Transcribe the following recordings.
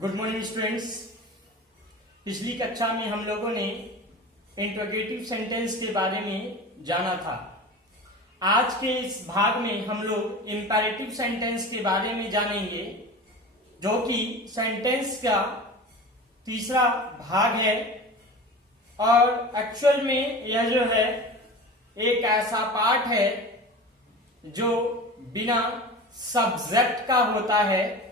Good morning students. पिछली कक्षा में हम लोगों ने इंट्रोगेटिव सेंटेंस के बारे में जाना था। आज के इस भाग में हम लोग इंपैरेटिव सेंटेंस के बारे में जानेंगे, जो कि सेंटेंस का तीसरा भाग है। और एक्चुअल में यह जो है एक ऐसा पार्ट है जो बिना सब्जेक्ट का होता है,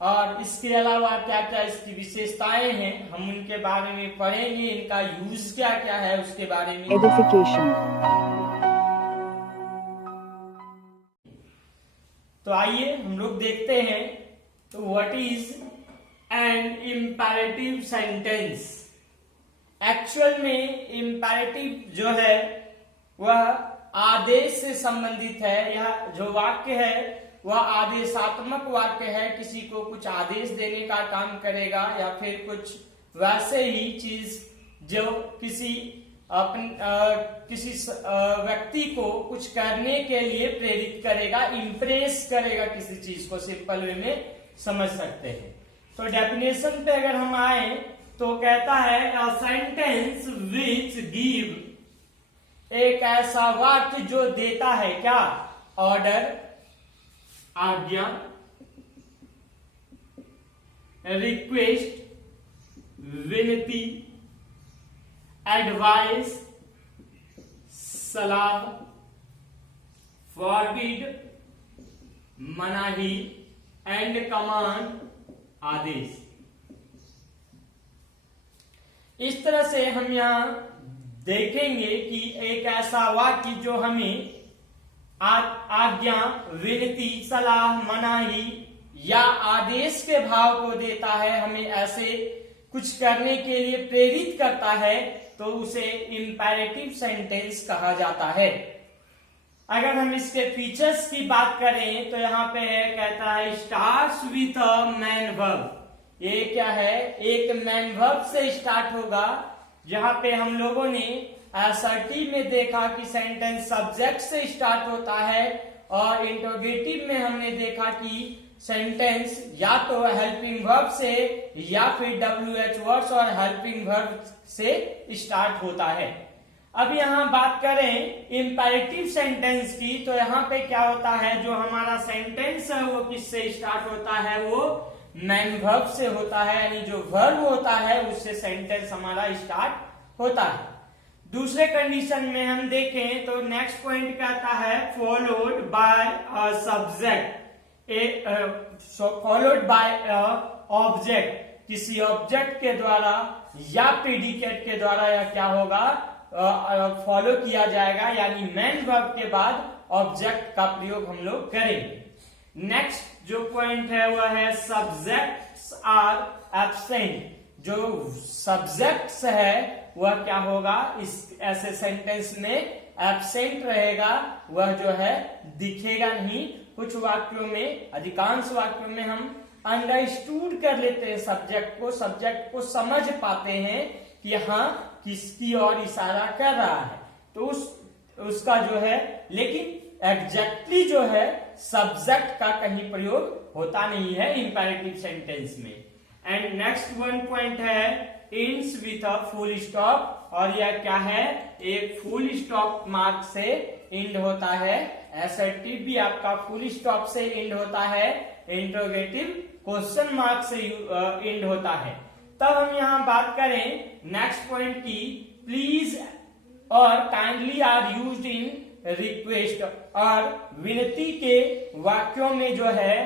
और इसके अलावा क्या क्या इसकी विशेषताएं हैं हम उनके बारे में पढ़ेंगे। इनका यूज क्या क्या है उसके बारे में। Edification. तो आइए हम लोग देखते हैं तो what is an imperative sentence. Actual में इंपैरेटिव जो है वह आदेश से संबंधित है। यह जो वाक्य है वह आदेशात्मक वाक्य है, किसी को कुछ आदेश देने का काम करेगा या फिर कुछ वैसे ही चीज जो किसी व्यक्ति को कुछ करने के लिए प्रेरित करेगा, इंप्रेस करेगा किसी चीज को। सिंपल वे में समझ सकते हैं। तो डेफिनेशन पे अगर हम आए तो कहता है अ सेंटेंस विच गिव, एक ऐसा वाक्य जो देता है क्या, ऑर्डर, आज्ञा, रिक्वेस्ट, विनती, एडवाइस, सलाह, फॉरबिड, मनाही, एंड कमांड, आदेश। इस तरह से हम यहां देखेंगे कि एक ऐसा वाक्य जो हमें आज्ञा, विनती, सलाह, मनाही या आदेश के भाव को देता है, हमें ऐसे कुछ करने के लिए प्रेरित करता है, तो उसे इंपैरेटिव सेंटेंस कहा जाता है। अगर हम इसके फीचर्स की बात करें तो यहाँ पे है, कहता है starts with a man verb. ये क्या है, एक मैन वर्ब से स्टार्ट होगा। जहां पे हम लोगों ने असर्टिव में देखा कि सेंटेंस सब्जेक्ट से स्टार्ट होता है, और इंट्रोगेटिव में हमने देखा कि सेंटेंस या तो हेल्पिंग वर्ब से या फिर WH वर्ड्स और हेल्पिंग वर्ब से स्टार्ट होता है। अब यहाँ बात करें इंपैरेटिव सेंटेंस की, तो यहाँ पे क्या होता है, जो हमारा सेंटेंस है वो किससे स्टार्ट होता है, वो मैन वर्ब से होता है, यानी जो वर्ब होता है उससे सेंटेंस हमारा स्टार्ट होता है। दूसरे कंडीशन में हम देखें तो नेक्स्ट पॉइंट कहता है followed by a subject, followed by a object. किसी ऑब्जेक्ट के द्वारा या प्रेडिकेट के द्वारा या क्या होगा, फॉलो किया जाएगा, यानी मैन वर्ब के बाद ऑब्जेक्ट का प्रयोग हम लोग करेंगे। नेक्स्ट जो पॉइंट है वह है सब्जेक्ट्स आर एब्सेंट। जो सब्जेक्ट्स है वह क्या होगा, इस ऐसे सेंटेंस में एब्सेंट रहेगा, वह जो है दिखेगा नहीं। कुछ वाक्यों में, अधिकांश वाक्यों में हम अंडरस्टूड कर लेते हैं सब्जेक्ट को समझ पाते हैं कि हाँ किसकी ओर इशारा कर रहा है, तो उसका जो है, लेकिन एग्जैक्टली जो है सब्जेक्ट का कहीं प्रयोग होता नहीं है इंपैरेटिव सेंटेंस में। एंड नेक्स्ट वन पॉइंट है ends with a full stop, और यह क्या है, एक फुल स्टॉप मार्क से इंड होता है। असर्टिव भी आपका फुल स्टॉप से इंड होता है, इंट्रोगेटिव क्वेश्चन मार्क से इंड होता है। तब हम यहाँ बात करें नेक्स्ट पॉइंट की, प्लीज और kindly are used in request, और विनती के वाक्यों में जो है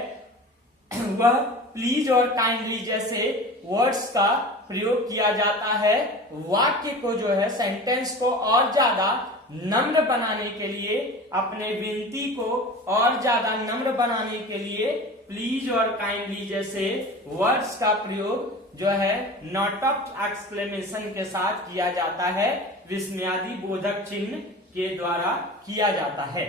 वह प्लीज और काइंडली जैसे वर्ड्स का प्रयोग किया जाता है। वाक्य को जो है, सेंटेंस को और ज्यादा नम्र बनाने के लिए, अपने विनती को और ज्यादा नम्र बनाने के लिए प्लीज और काइंडली जैसे वर्ड्स का प्रयोग जो है नॉट ऑफ एक्सक्लेमेशन के साथ किया जाता है, विस्मयादि बोधक चिन्ह के द्वारा किया जाता है।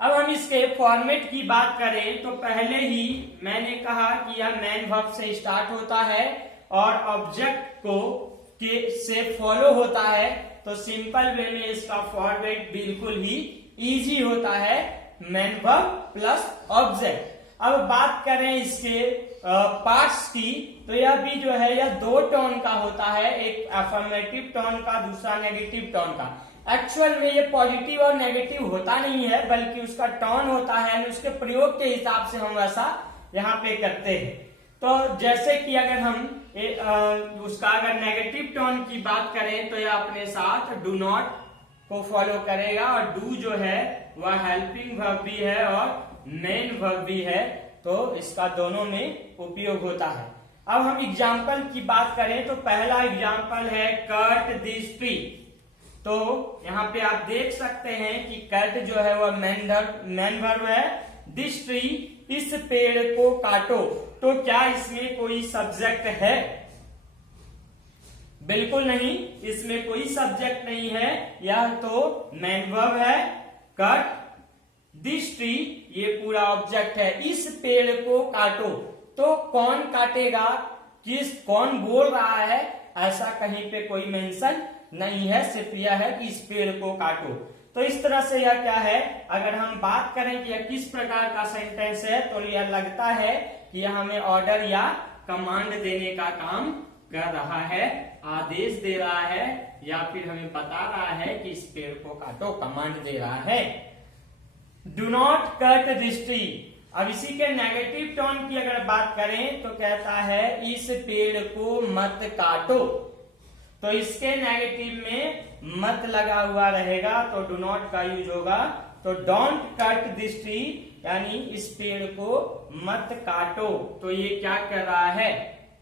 अब हम इसके फॉर्मेट की बात करें तो पहले ही मैंने कहा कि यह मैन वर्ब से स्टार्ट होता है और ऑब्जेक्ट को से फॉलो होता है, तो सिंपल वे में इसका फॉर्मेट बिल्कुल ही इजी होता है, मैन वर्ब प्लस ऑब्जेक्ट। अब बात करें इसके पार्ट्स की, तो यह भी जो है यह दो टोन का होता है, एक अफर्मेटिव टोन का, दूसरा नेगेटिव टोन का। एक्चुअल में ये पॉजिटिव और नेगेटिव होता नहीं है, बल्कि उसका टोन होता है, यानी उसके प्रयोग के हिसाब से हम वैसा यहाँ पे करते हैं। तो जैसे कि अगर हम उसका अगर नेगेटिव टोन की बात करें तो यह अपने साथ डू नॉट को फॉलो करेगा, और डू जो है वह हेल्पिंग वर्ब भी है और मेन वर्ब भी है, तो इसका दोनों में उपयोग होता है। अब हम एग्जाम्पल की बात करें तो पहला एग्जाम्पल है कट दिस ट्री। तो यहाँ पे आप देख सकते हैं कि कट जो है वह मेन वर्ब है, दिस ट्री इस पेड़ को काटो। तो क्या इसमें कोई सब्जेक्ट है? बिल्कुल नहीं, इसमें कोई सब्जेक्ट नहीं है, यह तो मेन वर्ब है। कट दिस ट्री ये पूरा ऑब्जेक्ट है, इस पेड़ को काटो। तो कौन काटेगा, कौन बोल रहा है, ऐसा कहीं पे कोई मेंशन नहीं है, सिर्फ यह है कि इस पेड़ को काटो। तो इस तरह से यह क्या है, अगर हम बात करें कि यह किस प्रकार का सेंटेंस है, तो यह लगता है कि यह हमें ऑर्डर या कमांड देने का काम कर रहा है, आदेश दे रहा है, या फिर हमें बता रहा है कि इस पेड़ को काटो, कमांड दे रहा है। Do not cut this tree. अब इसी के नेगेटिव टोन की अगर बात करें तो कहता है इस पेड़ को मत काटो। तो इसके नेगेटिव में मत लगा हुआ रहेगा, तो डू नॉट का यूज होगा। तो डोंट कट दिस ट्री यानी इस पेड़ को मत काटो। तो ये क्या कर रहा है,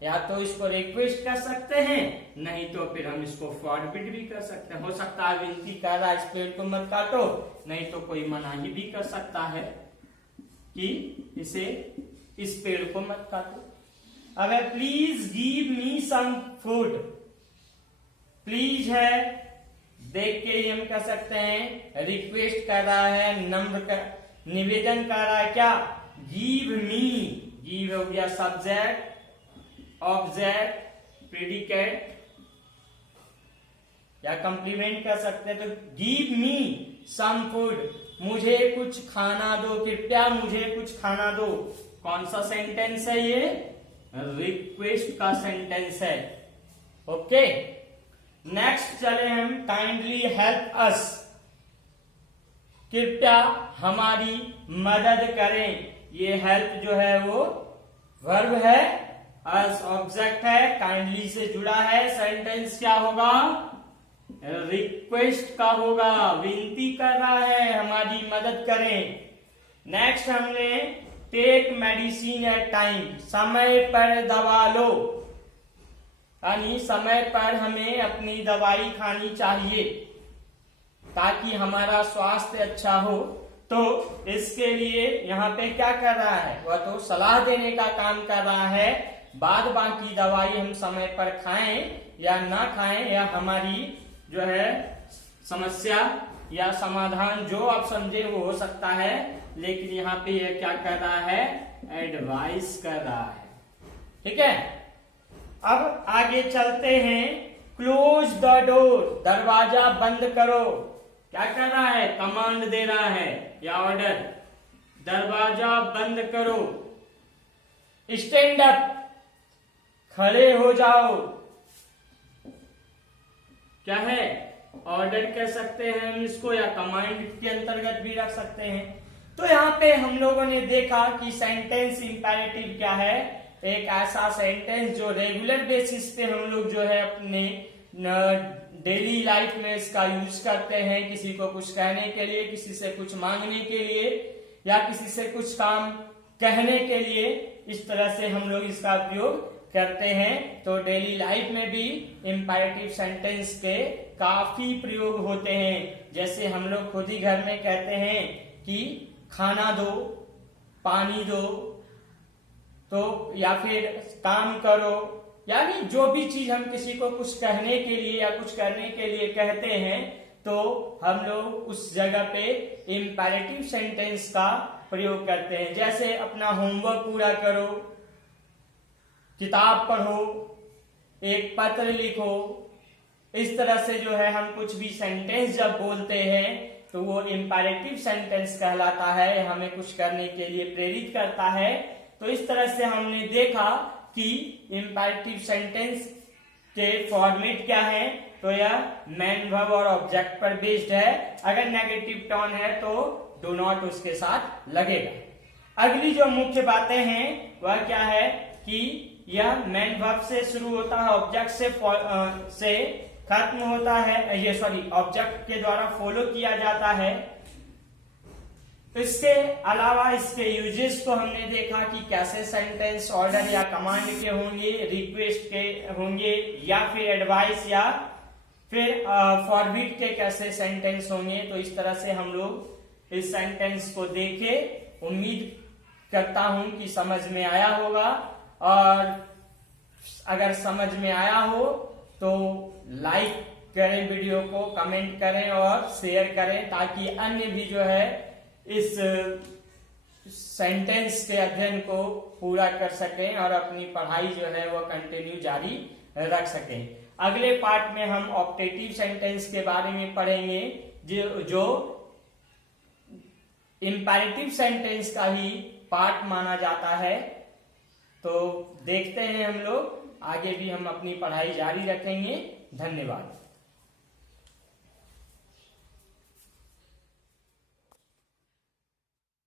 या तो इसको रिक्वेस्ट कर सकते हैं, नहीं तो फिर हम इसको फॉरबिड भी कर सकते हैं। हो सकता है विनती कर रहा है इस पेड़ को मत काटो, नहीं तो कोई मनाही भी कर सकता है कि इसे इस पेड़ को मत काटो। अब please give me some food. Please है, देख के हम कह सकते हैं रिक्वेस्ट कर रहा है, निवेदन कर रहा है। क्या? गिव मी, गिव हो गया सब्जेक्ट, ऑब्जेक्ट, प्रेडिकेट या कॉम्प्लीमेंट कर सकते हैं। तो गिव मी सम फूड, मुझे कुछ खाना दो, कृपया मुझे कुछ खाना दो। कौन सा सेंटेंस है ये? रिक्वेस्ट का सेंटेंस है। ओके, नेक्स्ट चले हम काइंडली हेल्प अस, कृपया हमारी मदद करें। ये हेल्प जो है वो वर्ब है, अस ऑब्जेक्ट है, काइंडली से जुड़ा है। सेंटेंस क्या होगा? रिक्वेस्ट का होगा, विनती कर रहा है हमारी मदद करें। नेक्स्ट हमने टेक मेडिसिन एट टाइम, समय पर दवा लो, यानी समय पर हमें अपनी दवाई खानी चाहिए ताकि हमारा स्वास्थ्य अच्छा हो। तो इसके लिए यहाँ पे क्या कर रहा है, वह तो सलाह देने का काम कर रहा है। बाद बाकी दवाई हम समय पर खाएं या ना खाएं, या हमारी जो है समस्या या समाधान जो आप समझे वो हो सकता है, लेकिन यहाँ पे यह क्या कर रहा है, एडवाइस कर रहा है। ठीक है, अब आगे चलते हैं। क्लोज द डोर, दरवाजा बंद करो। क्या कर रहा है? कमांड दे रहा है या ऑर्डर, दरवाजा बंद करो। स्टैंड अप, खड़े हो जाओ। क्या है? ऑर्डर कह सकते हैं हम इसको, या कमांड के अंतर्गत भी रख सकते हैं। तो यहाँ पे हम लोगों ने देखा कि सेंटेंस इंपैरेटिव क्या है, एक ऐसा सेंटेंस जो रेगुलर बेसिस पे हम लोग जो है अपने डेली लाइफ में इसका यूज करते हैं, किसी को कुछ कहने के लिए, किसी से कुछ मांगने के लिए, या किसी से कुछ काम कहने के लिए। इस तरह से हम लोग इसका उपयोग करते हैं। तो डेली लाइफ में भी इंपैरेटिव सेंटेंस के काफी प्रयोग होते हैं। जैसे हम लोग खुद ही घर में कहते हैं कि खाना दो, पानी दो, तो या फिर काम करो, यानी जो भी चीज हम किसी को कुछ कहने के लिए या कुछ करने के लिए कहते हैं, तो हम लोग उस जगह पे इंपैरेटिव सेंटेंस का प्रयोग करते हैं। जैसे अपना होमवर्क पूरा करो, किताब पढ़ो, एक पत्र लिखो। इस तरह से जो है हम कुछ भी सेंटेंस जब बोलते हैं तो वो इंपैरेटिव सेंटेंस कहलाता है, हमें कुछ करने के लिए प्रेरित करता है। तो इस तरह से हमने देखा कि इंपैरेटिव सेंटेंस के फॉर्मेट क्या है, तो यह मैन वर्ब और ऑब्जेक्ट पर बेस्ड है। अगर नेगेटिव टर्न है तो डू नॉट उसके साथ लगेगा। अगली जो मुख्य बातें हैं वह क्या है कि यह मैन वर्ब से शुरू होता है, ऑब्जेक्ट से खत्म होता है, ये सॉरी ऑब्जेक्ट के द्वारा फॉलो किया जाता है। इसके अलावा इसके यूजेस को हमने देखा कि कैसे सेंटेंस ऑर्डर या कमांड के होंगे, रिक्वेस्ट के होंगे, या फिर एडवाइस या फिर फॉरबिड के कैसे सेंटेंस होंगे। तो इस तरह से हम लोग इस सेंटेंस को देखे। उम्मीद करता हूं कि समझ में आया होगा, और अगर समझ में आया हो तो लाइक करें वीडियो को, कमेंट करें और शेयर करें, ताकि अन्य भी जो है इस सेंटेंस के अध्ययन को पूरा कर सकें और अपनी पढ़ाई जो है वो कंटिन्यू जारी रख सकें। अगले पार्ट में हम ऑप्टेटिव सेंटेंस के बारे में पढ़ेंगे, जो इंपैरेटिव सेंटेंस का ही पार्ट माना जाता है। तो देखते हैं हम लोग, आगे भी हम अपनी पढ़ाई जारी रखेंगे। धन्यवाद।